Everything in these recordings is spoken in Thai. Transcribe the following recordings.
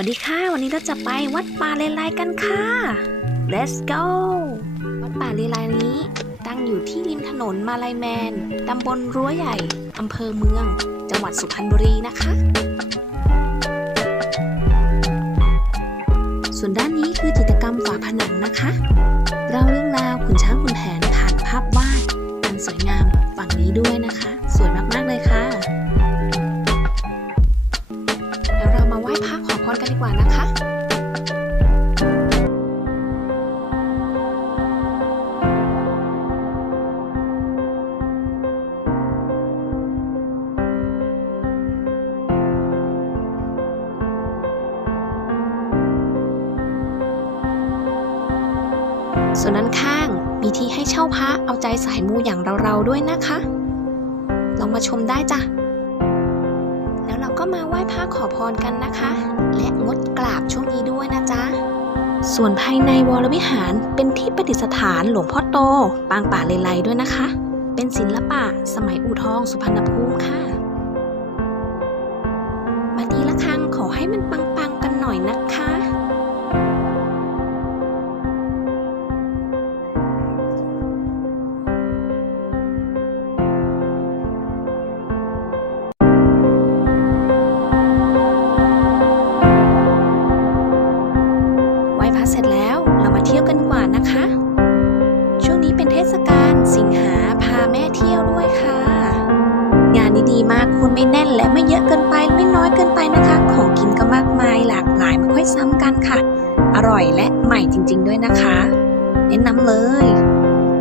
วัสดีค่ะ วันนี้เราจะไปวัดป่าเลไลกันค่ะ let's go วัดป่าเลไลนี้ ตั้งอยู่ที่ริมถนนมาลายแมน ตำบลรั้วใหญ่ อำเภอเมือง จังหวัดสุพรรณบุรีนะคะ ส่วนด้านนี้คือจิตรกรรมฝาผนังนะคะเราเรื่องราวขุนช้างขุนแผนผ่านภาพวาดอันสวยงามฝั่งนี้ด้วยนะคะ กว่านะคะส่วนด้านข้างมีที่ให้เช่าพระเอาใจสายมูอย่างเราๆด้วยนะคะ ลองมาชมได้จ้ะ แล้วเราก็มาไหว้พระขอพรกันนะคะ และ ส่วนภายในวรวิหารเป็นที่ประดิษฐานหลวงพ่อโต ปางป่าเลไลด้วยนะคะ เป็นศิลปะสมัยอู่ทองสุพรรณภูมิค่ะ มาทีละครั้งขอให้มันปังๆกันหน่อยนะคะ นะคะ ช่วงนี้เป็นเทศกาลสิงหาพาแม่เที่ยวด้วยค่ะ งานดีๆมากคุณไม่แน่นและไม่เยอะเกินไปไม่น้อยเกินไปนะคะ ของกินก็มากมายหลากหลายไม่ค่อยซ้ำกันค่ะ อร่อยและใหม่จริง ๆ ด้วยนะคะแนะนำเลย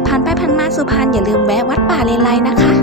ผ่านไปผ่านมาสุพรรณอย่าลืมแวะวัดป่าเลไลนะคะ